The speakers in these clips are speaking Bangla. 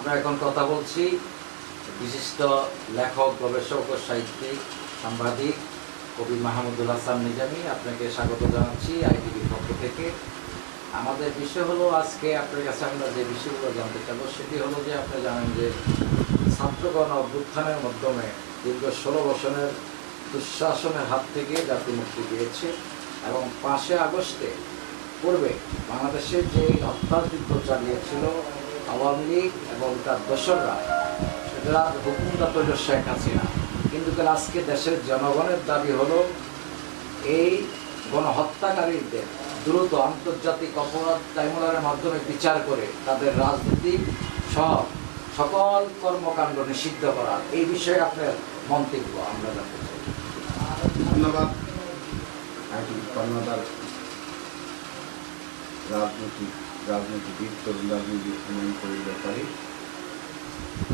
আমরা এখন কথা বলছি বিশিষ্ট লেখক, গবেষক ও সাহিত্যিক, সাংবাদিক কবি মাহমুদুল হাসান নিজামী, আপনাকে স্বাগত জানাচ্ছি আইটিভির পক্ষ থেকে। আমাদের বিষয় হলো আজকে আপনার কাছে আমরা যে বিষয়গুলো জানতে চাবো, সেটি হলো যে আপনি জানেন যে ছাত্রগণ অভ্যুত্থানের মাধ্যমে দীর্ঘ ষোলো বছরের দুঃশাসনের হাত থেকে জাতি মুক্তি পেয়েছে এবং পাঁচই আগস্টে পূর্বে বাংলাদেশে যে হত্যার যুদ্ধ চালিয়েছিল আওয়ামী লীগ এবং তার দোসররা, সেটা হুকুমটা তৈরি শেখ হাসিনা। কিন্তু আজকে দেশের জনগণের দাবি হলো এই গণহত্যাকারীদের দ্রুত আন্তর্জাতিক অপরাধ ট্রাইব্যুনালের মাধ্যমে বিচার করে তাদের রাজনৈতিক সহ সকল কর্মকাণ্ড নিষিদ্ধ করা। এই বিষয়ে আপনার মন্তব্য আমরা জানতে চাই। ধন্যবাদ। রাজনৈতিক রাজনীতিবিদ তরুণ রাজনীতি উন্নয়ন করে ব্যাপারে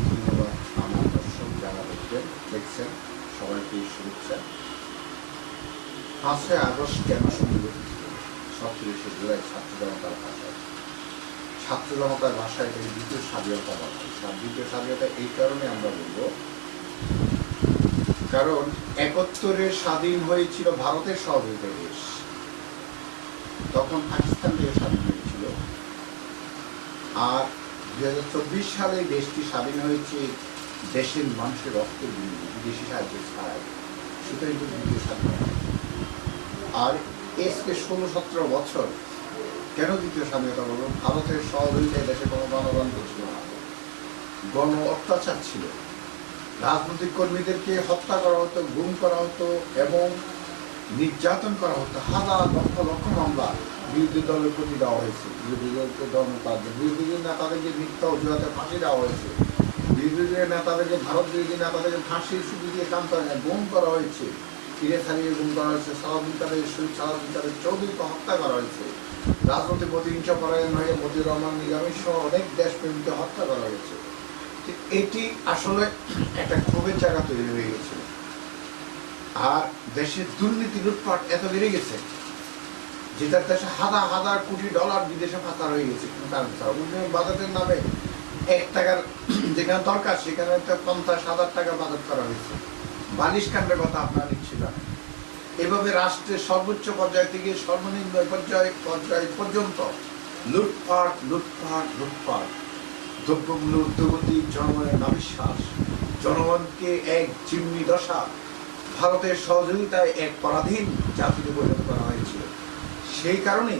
ধন্যবাদ আমার দর্শক যারা দেখবেন দেখছেন, সবাইকে শুভেচ্ছা। পাঁচই আগস্ট কেন সংগঠিত সবচেয়ে জুলাই ছাত্র জনতার ভাষায়। ছাত্র জনতার ভাষায় এটাকে দ্বিতীয় স্বাধীনতা বলা দ্বিতীয় স্বাধীনতা এই কারণে আমরা বলব, কারণ একত্তরে স্বাধীন হয়েছিল ভারতের সহযোগিতা তখন পাকিস্তান থেকে স্বাধীন হয়েছিল। আর দুই হাজার চব্বিশ সালে দেশটি স্বাধীন হয়েছে দেশের মানুষের রক্ত বিনিময়ে, বিদেশি সাহায্য ছাড়াই। সুতরাং স্বাধীনতা। আর এসকে ষোলো, সতেরো বছর কেন দ্বিতীয় স্বাধীনতা বলব ভারতের সহযোগিতায় দেশে কোনো গণতন্ত্র ছিল না। গণ অত্যাচার ছিল। রাজনৈতিক কর্মীদেরকে হত্যা করা হতো, গুম করা হতো এবং নির্যাতন করা হতো। হাজার লক্ষ লক্ষ মামলা বিরোধী দলের প্রতি দেওয়া হয়েছে। বিরোধী দলকে দল নেতাদের বিরোধী নেতাদেরকে মিথ্যা অজুহাতে ফাঁসি দেওয়া হয়েছে। বিরোধী নেতাদেরকে ভারত বিরোধী নেতাদেরকে ফাঁসির সুযোগ দিয়ে কাম করে গুম করা হয়েছে। ফিরে ছাড়িয়ে গুম করা হয়েছে। সালাদিন কাদের শহীদ সালাদিন কাদের চৌধুরীকে হত্যা করা হয়েছে। রাজনৈতিক প্রতিহিংসা পরায়ণ হয়ে মতিউর রহমান, নিজামী সহ অনেক দেশপ্রেমীকে হত্যা করা হয়েছে। এটি আসলে একটা ক্ষোভের জায়গা তৈরি হয়ে গেছে। আর দেশের দুর্নীতি লুটপাট এত বেড়ে গেছে যেটার দেশে হাজার হাজার কোটি ডলার বিদেশে পাচার হয়ে গেছে। বাজেটের নামে এক টাকার যেখানে দরকার সেখানে একটা পঞ্চাশ হাজার টাকা বাজেট করা হয়েছে। বালিশ কাণ্ডের কথা আপনার জানেন। এভাবে রাষ্ট্রের সর্বোচ্চ পর্যায় থেকে সর্বনিম্ন পর্যায় পর্যায় পর্যন্ত লুটপাট লুটপাট লুটপাট। দ্রব্যমূল্য উদ্যোগতি, জনগণের নাবিশ্বাস। জনগণকে এক জিম্মি দশা ভারতের সহযোগিতায় এক পরাধীন জাতিকে পরিণত করা হয়েছিল। সেই কারণে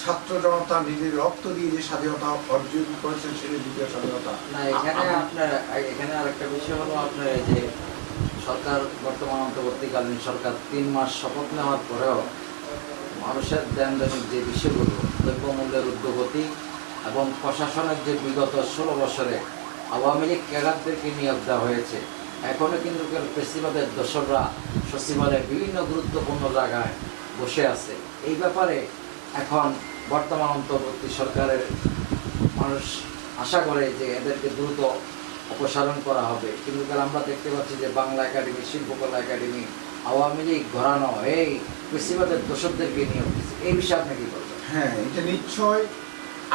ছাত্র জনতা নিজের রক্ত দিয়ে যে স্বাধীনতা অর্জন করেছেন সেটি দ্বিতীয় স্বাধীনতা। না এখানে আপনার এখানে আরেকটা বিষয় হলো আপনার এই যে সরকার বর্তমান অন্তর্বর্তীকালীন সরকার তিন মাস শপথ নেওয়ার পরেও মানুষের দেনদানির যে বিষয়গুলো দ্রব্যমূল্যের ঊর্ধ্বগতি এবং প্রশাসনের যে বিগত ষোলো বছরে আওয়ামী লীগ ক্যাডারদেরকে নিয়োগ দেওয়া হয়েছে এখনও কিন্তু প্রেসিবাদের দোসররা সচিবালয়ের বিভিন্ন গুরুত্বপূর্ণ জায়গায় বসে আছে। এই ব্যাপারে এখন বর্তমান অন্তর্বর্তী সরকারের মানুষ আশা করে যে এদেরকে দ্রুত অপসারণ করা হবে। কিন্তু আমরা দেখতে পাচ্ছি যে Bangla academy, Shilpakala academy, Awami League ঘরানো এই কৃষিবাদের দোষকদেরকে নিয়োগ দিচ্ছে এই বিষয়ে আপনি কি বলবেন? হ্যাঁ এটা নিশ্চয়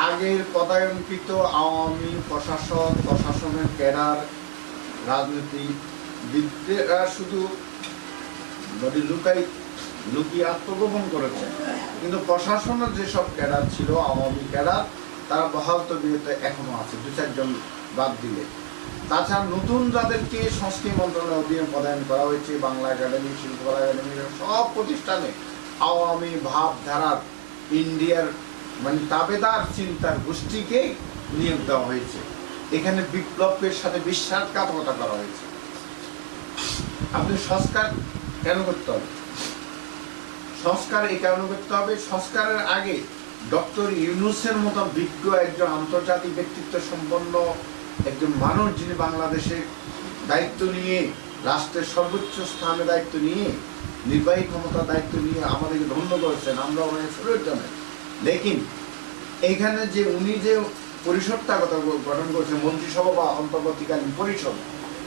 আগের পদায়নকৃত আওয়ামী প্রশাসন প্রশাসনের ক্যাডার রাজনীতিবিদরা শুধু মানে লুকাই, লুকিয়ে আত্মগোপন করেছে। কিন্তু প্রশাসনের যেসব ক্যাডার ছিল, আওয়ামী ক্যাডার, তারা বহাল তবিয়তে এখনও আছে, দু চারজন বাদ দিলে। তাছাড়া নতুন যাদেরকে সংস্কৃতি মন্ত্রণালয়ের অধীনে পদায়ন করা হয়েছে, বাংলা একাডেমি, শিল্পকলা একাডেমি সব প্রতিষ্ঠানে আওয়ামী ভাবধারার, ইন্ডিয়ার মানে তাবেদার চিন্তার গোষ্ঠীকে নিয়োগ দেওয়া হয়েছে। এখানে বিপ্লবের সাথে বিশ্বাসঘাতকতা করা হয়েছে। আপনি সংস্কার কেন করতে হবে? সংস্কার এই কারণে করতে হবে, সংস্কারের আগে ডক্টর ইউনুসের মতো বিজ্ঞ একজন আন্তর্জাতিক ব্যক্তিত্ব সম্পন্ন একজন মানুষ যিনি বাংলাদেশে দায়িত্ব নিয়ে, রাষ্ট্রের সর্বোচ্চ স্থানে দায়িত্ব নিয়ে, নির্বাহী ক্ষমতার দায়িত্ব নিয়ে আমাদেরকে ধন্য করেছেন আমরা অনেক ফেরত জানাই। লেকিন এইখানে যে উনি যে পরিষদটা কথা গঠন করেছেন মন্ত্রিসভা বা অন্তর্বর্তীকালীন পরিষদ।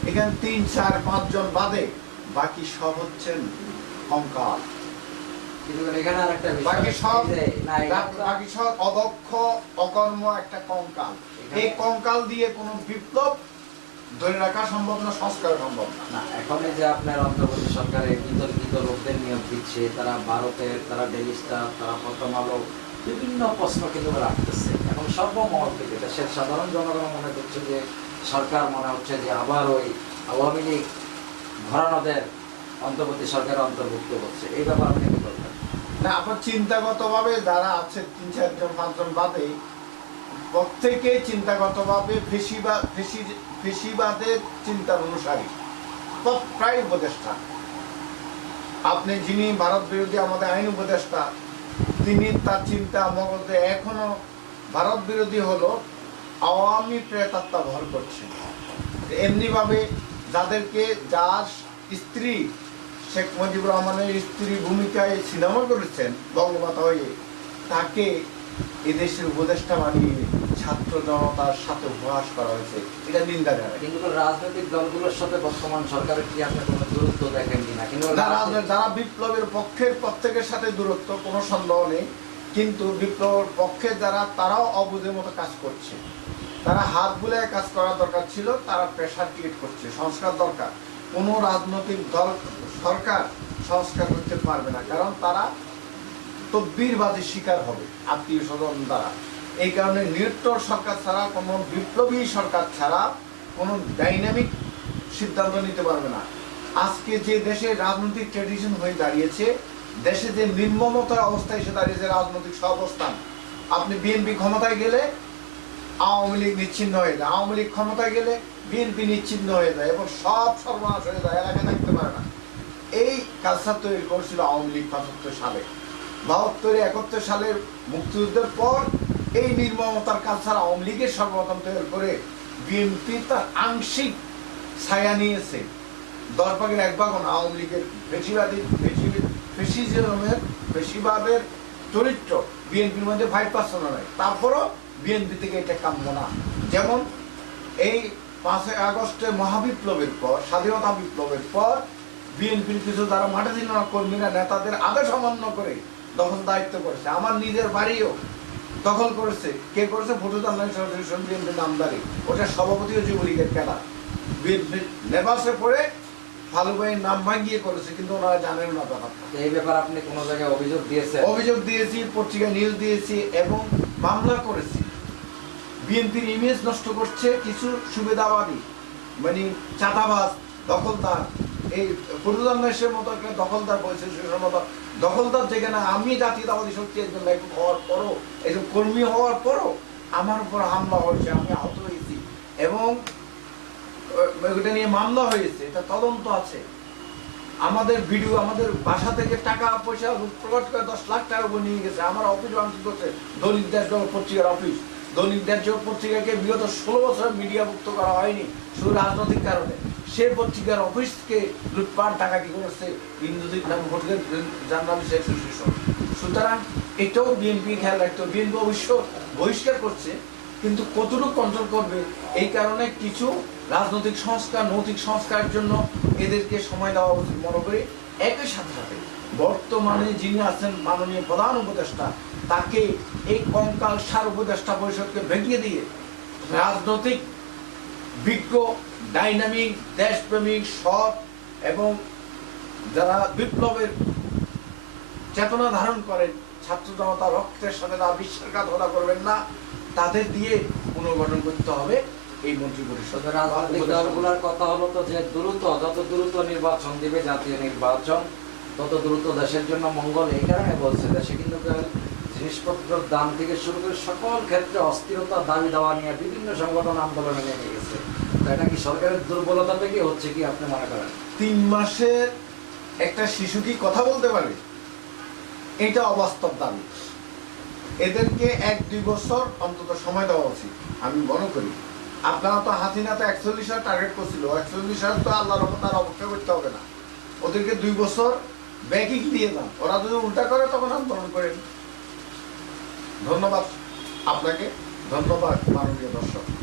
এখানে তিন চার পাঁচজন বাদে বাকি সব হচ্ছেন কঙ্কাল। বাকি সব এই যে- না, এখানে তো- বাকি সব অদক্ষ অকর্ম একটা কঙ্কাল। এই কঙ্কাল দিয়ে কোনো বিপ্লব ধরে রাখা সম্ভব না সংস্কার সম্ভব না। এখন এই যে আপনার অন্তর্বর্তী সরকারে বিতর্কিত লোকদের নিয়োগ দিচ্ছে তারা ভারতের তারা ডেলি স্টার তারা প্রথম আলো বিভিন্ন প্রশ্ন কিন্তু রাখতেছে। সর্বমহল থেকে দেশের সাধারণ জনগণ মনে করছে যে সরকার মনে হচ্ছে যে আবার ওই আওয়ামী লীগ ঘরানাদের অন্তর্বর্তী সরকার অন্তর্ভুক্ত করছে। এই ব্যাপারে আপনি কি বলবেন? না, আপনার চিন্তাগতভাবে যারা আছে, তিন চারজন, পাঁচজন বাদে, প্রত্যেকে চিন্তাগতভাবে ফেসিবাদ ফেসি, ফেসিবাদের চিন্তার অনুসারী। প্রায় উপদেষ্টা। আপনি যিনি ভারত বিরোধী আমাদের আইন উপদেষ্টা, তিনি তার চিন্তা মগজে এখনও ভারত বিরোধী হলো আওয়ামী প্রেতাত্মা ভর করছে। এমনিভাবে যাদেরকে যার স্ত্রী শেখ মুজিবুর রহমানের স্ত্রী ভূমিকায় সিনেমা করেছেন বঙ্গমাতা হয়ে তাকে এদেশের উপদেষ্টা বানিয়ে ছাত্র জনতার সাথে উপহাস করা হয়েছে। এটা নিন্দা জানাই কিন্তু রাজনৈতিক দলগুলোর সাথে বর্তমান সরকারের কি আপনি কোনো দূরত্ব দেখেন কিনা কিন্তু যারা যারা বিপ্লবের পক্ষের প্রত্যেকের সাথে দূরত্ব কোনো সন্দেহ নেই। কিন্তু বিপ্লবের পক্ষে যারা, তারাও অবুঝের মতো কাজ করছে। তারা হাত বুলে কাজ করা দরকার ছিল, তারা প্রেশার ক্রিয়েট করছে। সংস্কার দরকার। কোনো রাজনৈতিক দল, সরকার সংস্কার করতে পারবে না, কারণ তারা তদ্বিরবাদের শিকার হবে, আত্মীয় স্বজন দ্বারা। এই কারণে নিরুত্তর সরকার ছাড়া, কোনো বিপ্লবী সরকার ছাড়া কোনো ডাইনামিক সিদ্ধান্ত নিতে পারবে না। আজকে যে দেশে রাজনৈতিক ট্রেডিশন হয়ে দাঁড়িয়েছে দেশে যে নির্মমতার অবস্থায় এসে দাঁড়িয়েছে রাজনৈতিক সহাবস্থান আপনি বিএনপি ক্ষমতায় গেলে আওয়ামী লীগ নিচ্ছিন্ন হয়ে যায়, আওয়ামী লীগ ক্ষমতায় গেলে বিএনপি নিচ্ছিন্ন হয়ে যায় এবং সব সর্বনাশ হয়ে যায় এলাকায় থাকতে পারে না। এই কালচার তৈরি করেছিল আওয়ামী লীগ পঁচাত্তর সালে। বাহাত্তর, একাত্তর সালের মুক্তিযুদ্ধের পর এই নির্মমতার কালচার আওয়ামী লীগের সর্বপ্রথম তৈরি করে বিএনপি তার আংশিক ছায়া নিয়েছে। দশ ভাগের এক ভাগ আওয়ামী লীগের বেশিবাদী বেশি ফেসিজমের বেশিবাদের চরিত্র, বিএনপির মধ্যে ফাইভ পার্সেন্ট নয় তারপরও বিএনপি থেকে এটা কাম্য না। যেমন এই পাঁচই আগস্টের মহাবিপ্লবের পর, স্বাধীনতা বিপ্লবের পর, বিএনপির কিছু যারা মাঠে ছিল কর্মীরা, নেতাদের আদেশ অমান্য করে দখল দায়িত্ব করেছে। আমার নিজের বাড়িও দখল করেছে। কে করেছে? ভোটদান বিএনপি নামদারি। ওটা সভাপতি ও যুবলীগের খেলা। বিএনপির নেবাসে পড়ে ফালু ভাইয়ের নাম ভাঙিয়ে করেছে কিন্তু ওনারা জানেন না ব্যাপারটা। এই ব্যাপারে আপনি কোনো জায়গায় অভিযোগ দিয়েছেন? অভিযোগ দিয়েছি পত্রিকা নিউজ দিয়েছি এবং মামলা করেছি। বিএনপির ইমেজ নষ্ট করছে কিছু সুবিধাবাদী মানে চাঁদাবাজ দখলদার। এই পুরুদান্বেষের মতো একটা দখলদার মতো দখলদার যেখানে আমি জাতীয়তাবাদী শক্তি একজন লেখক হওয়ার পরও একজন কর্মী হওয়ার পরও আমার উপর হামলা হয়েছে আমি আহত হয়েছি। এবং ওইটা নিয়ে মামলা হয়েছে, এটা তদন্ত আছে। আমাদের ভিডিও আমাদের বাসা থেকে টাকা, পয়সা প্রকাশ করে দশ লাখ টাকা উপর নিয়ে গেছে। আমার অফিস ভাঙচুর করছে দৈনিক দেশ পত্রিকার অফিস দৈনিক দেশ পত্রিকাকে বিগত ষোলো বছর মিডিয়াভুক্ত করা হয়নি, শুধু রাজনৈতিক কারণে। সে পত্রিকার অফিসকে লুটপাট টাকা কি করেছে ইন্দ্রজিৎ নাম হোটেলের জার্নালিস্ট অ্যাসোসিয়েশন সুতরাং এটাও বিএনপি খেয়াল রাখতো বিএনপি অবশ্য বহিষ্কার করছে, কিন্তু কতটুকু কন্ট্রোল করবে, এই কারণে কিছু রাজনৈতিক সংস্কার, নৈতিক সংস্কারের জন্য এদেরকে সময় দেওয়া উচিত। মনে করি একই সাথে সাথে বর্তমানে যিনি আছেন মাননীয় প্রধান উপদেষ্টা, তাকে এই কঙ্কাল সার উপদেষ্টা পরিষদকে ভেঙে দিয়ে রাজনৈতিক, বিজ্ঞ, ডাইনামিক, দেশপ্রেমিক, সৎ এবং যারা বিপ্লবের চেতনা ধারণ করেন, ছাত্র জনতা রক্তের সাথে তারা বিশ্বাসঘাতকতা করবেন না, তাদের দিয়ে পুনর্গঠন করতে হবে। এই মন্ত্রী পরিষদ। রাজনৈতিক দলগুলোর কথা হলো তো যে দ্রুত যত দ্রুত নির্বাচন দিবে জাতীয় নির্বাচন তত দ্রুত দেশের জন্য মঙ্গল এই কারণে বলছে। দেশে কিন্তু জিনিসপত্রের দাম থেকে শুরু করে সকল ক্ষেত্রে অস্থিরতা দাবি দেওয়া নিয়ে বিভিন্ন সংগঠন আন্দোলনে নেমে গেছে। তো এটা কি সরকারের দুর্বলতা থেকে হচ্ছে কি আপনি মনে করেন? তিন মাসে একটা শিশু কি কথা বলতে পারে? এটা অবাস্তব দাবি। এদেরকে এক দুই বছর অন্তত সময় দেওয়া উচিত। আমি মনে করি আপনারা তো হাসিনা তো একচল্লিশ হাজার টার্গেট করছিল। একচল্লিশ হাজার তো আল্লাহর ওপর আর অপেক্ষা করতে হবে না। ওদেরকে দুই বছর ব্যাকিং দিয়ে দাও। ওরা যদি উল্টা করে তখন আন্দোলন করেন ধন্যবাদ আপনাকে। ধন্যবাদ মাননীয় দর্শক।